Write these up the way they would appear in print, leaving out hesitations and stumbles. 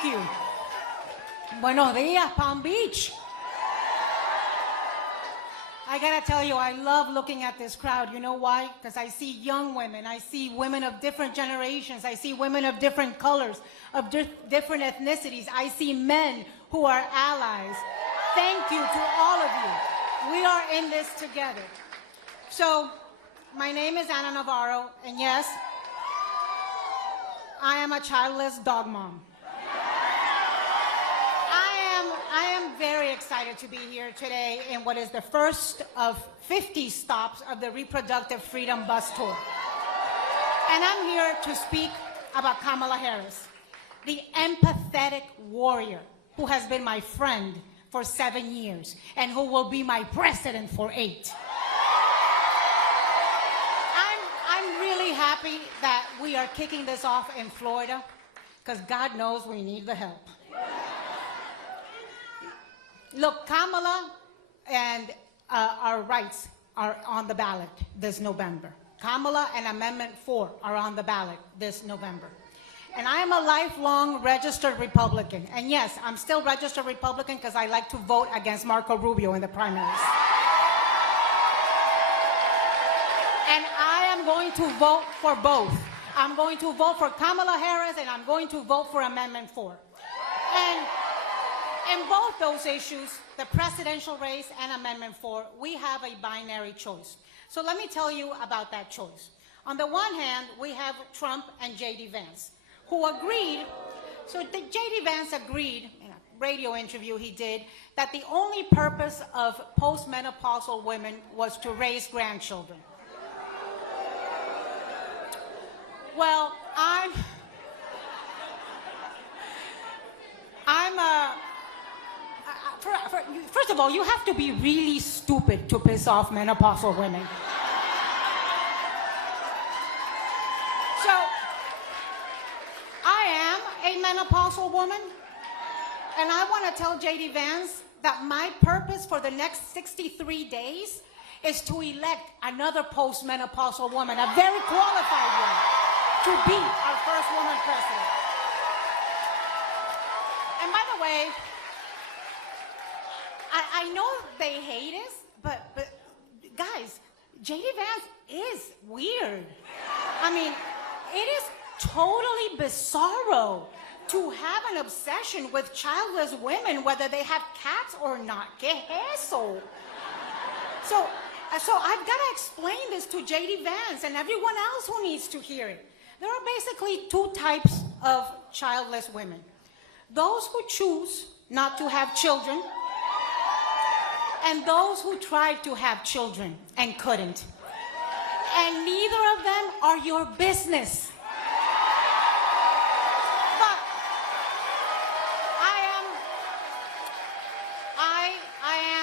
Thank you. Buenos dias, Palm Beach. I gotta tell you, I love looking at this crowd. You know why? Because I see young women. I see women of different generations. I see women of different colors, of different ethnicities. I see men who are allies. Thank you to all of you. We are in this together. So, my name is Ana Navarro, and yes, I am a childless dog mom. I am very excited to be here today in what is the first of 50 stops of the Reproductive Freedom Bus Tour. And I'm here to speak about Kamala Harris, the empathetic warrior who has been my friend for 7 years and who will be my president for 8. I'm really happy that we are kicking this off in Florida, because God knows we need the help. Look, Kamala and our rights are on the ballot this November. Kamala and Amendment 4 are on the ballot this November. And I am a lifelong registered Republican. And yes, I'm still registered Republican because I like to vote against Marco Rubio in the primaries. And I am going to vote for both. I'm going to vote for Kamala Harris, and I'm going to vote for Amendment 4. And in both those issues, the presidential race and Amendment 4, we have a binary choice. So let me tell you about that choice. On the one hand, we have Trump and J.D. Vance, who agreed. So J.D. Vance agreed, in a radio interview he did, that the only purpose of postmenopausal women was to raise grandchildren. Well, first of all, you have to be really stupid to piss off menopausal women. So, I am a menopausal woman, and I want to tell J.D. Vance that my purpose for the next 63 days is to elect another postmenopausal woman, a very qualified one, to be our first woman president. And by the way, I know they hate us, but guys, J.D. Vance is weird. I mean, it is totally bizarro to have an obsession with childless women, whether they have cats or not. ¿Qué es eso? So I've got to explain this to J.D. Vance and everyone else who needs to hear it. There are basically two types of childless women. Those who choose not to have children, and those who tried to have children and couldn't. And neither of them are your business. But I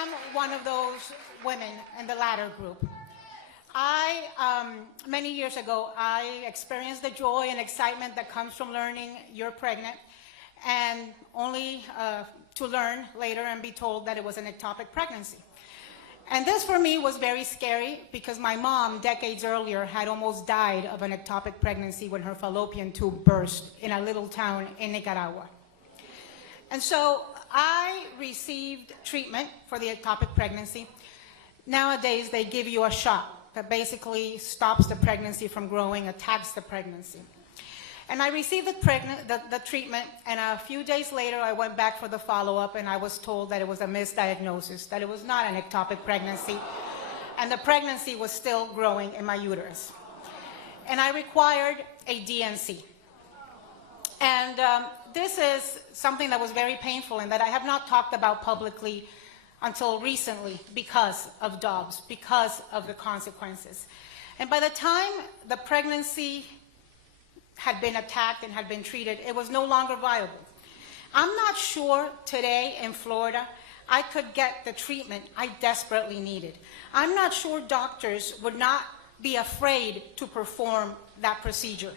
am one of those women in the latter group. Many years ago, I experienced the joy and excitement that comes from learning you're pregnant, and only to learn later and be told that it was an ectopic pregnancy. And this for me was very scary because my mom, decades earlier, had almost died of an ectopic pregnancy when her fallopian tube burst in a little town in Nicaragua. And so I received treatment for the ectopic pregnancy. Nowadays, they give you a shot that basically stops the pregnancy from growing, attacks the pregnancy. And I received the treatment, and a few days later, I went back for the follow-up, and I was told that it was a misdiagnosis, that it was not an ectopic pregnancy, and the pregnancy was still growing in my uterus. And I required a DNC. And this is something that was very painful and that I have not talked about publicly until recently because of Dobbs, because of the consequences. And by the time the pregnancy had been attacked and had been treated, it was no longer viable. I'm not sure today in Florida I could get the treatment I desperately needed. I'm not sure doctors would not be afraid to perform that procedure.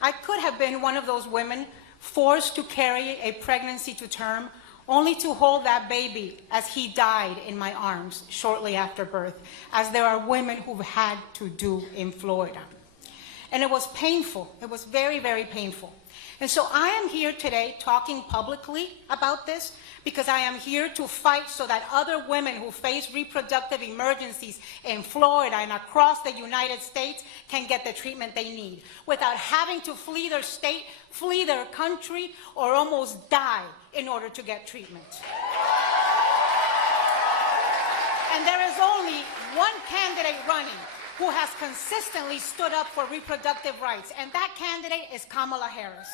I could have been one of those women forced to carry a pregnancy to term only to hold that baby as he died in my arms shortly after birth, as there are women who've had to do in Florida. And it was painful. It was very, very painful. And so I am here today talking publicly about this because I am here to fight so that other women who face reproductive emergencies in Florida and across the United States can get the treatment they need without having to flee their state, flee their country, or almost die in order to get treatment. And there is only one candidate running who has consistently stood up for reproductive rights, and that candidate is Kamala Harris.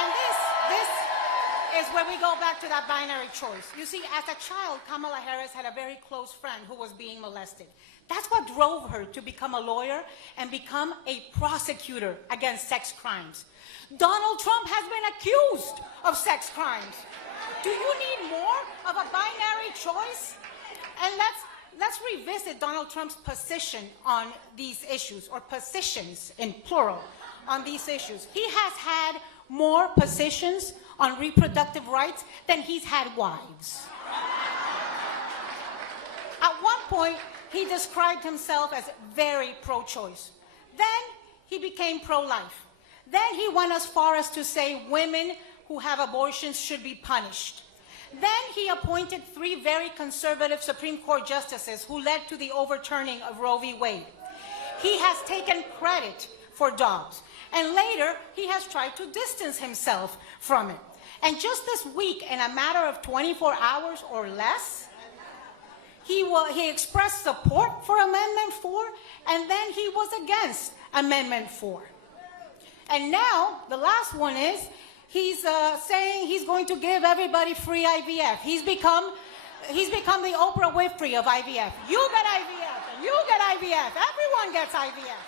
And this is where we go back to that binary choice. You see, as a child, Kamala Harris had a very close friend who was being molested. That's what drove her to become a lawyer and become a prosecutor against sex crimes. Donald Trump has been accused of sex crimes. Do you need more of a binary choice? And let's revisit Donald Trump's position on these issues, or positions in plural on these issues. He has had more positions on reproductive rights than he's had wives. At one point, he described himself as very pro-choice. Then he became pro-life. Then he went as far as to say women who have abortions should be punished. Then he appointed 3 very conservative Supreme Court justices who led to the overturning of Roe v. Wade. He has taken credit for Dobbs, and later he has tried to distance himself from it. And just this week, in a matter of 24 hours or less, he expressed support for Amendment 4, and then he was against Amendment 4. And now, the last one is, he's saying he's going to give everybody free IVF. He's become the Oprah Winfrey of IVF. You get IVF, and you get IVF. Everyone gets IVF.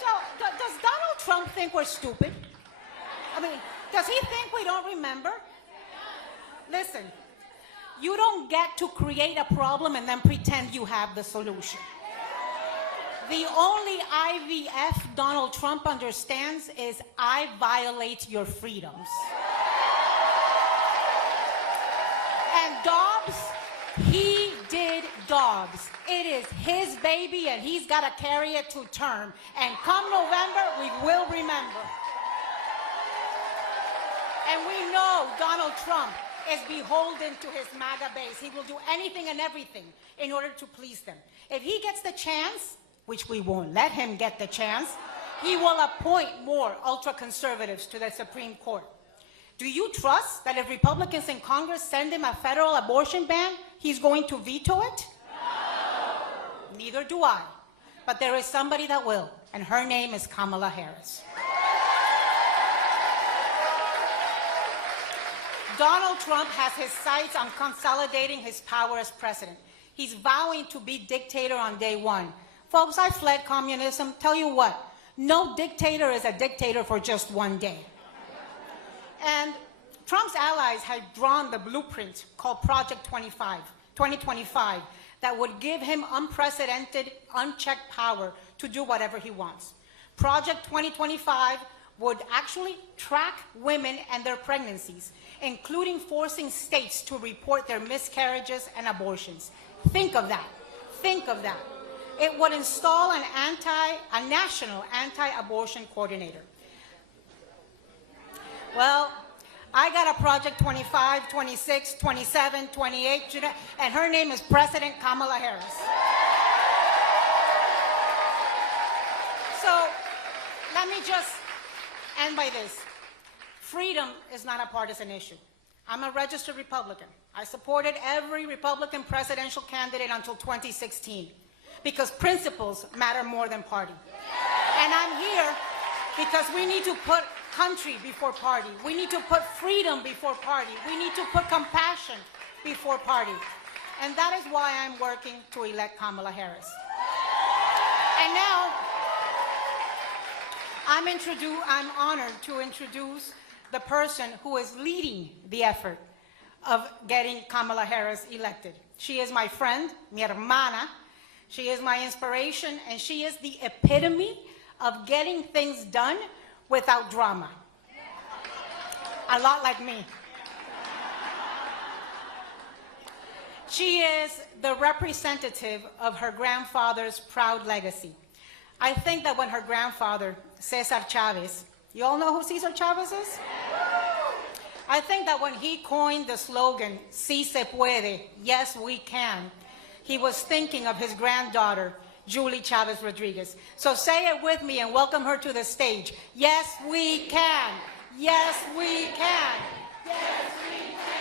So, does Donald Trump think we're stupid? I mean, does he think we don't remember? Listen, you don't get to create a problem and then pretend you have the solution. The only IVF Donald Trump understands is I violate your freedoms. And Dobbs, he did Dobbs. It is his baby and he's got to carry it to term. And come November, we will remember. And we know Donald Trump is beholden to his MAGA base. He will do anything and everything in order to please them. If he gets the chance, which we won't let him get the chance, he will appoint more ultra-conservatives to the Supreme Court. Do you trust that if Republicans in Congress send him a federal abortion ban, he's going to veto it? No. Neither do I. But there is somebody that will, and her name is Kamala Harris. Donald Trump has his sights on consolidating his power as president. He's vowing to be dictator on day one. Folks, I fled communism. Tell you what, no dictator is a dictator for just one day. And Trump's allies had drawn the blueprint called Project 2025 that would give him unprecedented, unchecked power to do whatever he wants. Project 2025 would actually track women and their pregnancies, including forcing states to report their miscarriages and abortions. Think of that. Think of that. It would install a national anti-abortion coordinator. Well, I got a Project 25, 26, 27, 28, and her name is President Kamala Harris. So let me just end by this. Freedom is not a partisan issue. I'm a registered Republican. I supported every Republican presidential candidate until 2016 because principles matter more than party. And I'm here because we need to put country before party. We need to put freedom before party. We need to put compassion before party. And that is why I'm working to elect Kamala Harris. And now, I'm honored to introduce the person who is leading the effort of getting Kamala Harris elected. She is my friend, mi hermana. She is my inspiration, and she is the epitome of getting things done without drama. A lot like me. She is the representative of her grandfather's proud legacy. I think that when her grandfather, Cesar Chavez, you all know who Cesar Chavez is? I think that when he coined the slogan, "Si se puede," yes we can, he was thinking of his granddaughter, Julie Chavez Rodriguez. So say it with me and welcome her to the stage. Yes, we can. Yes, we can. Yes, we can.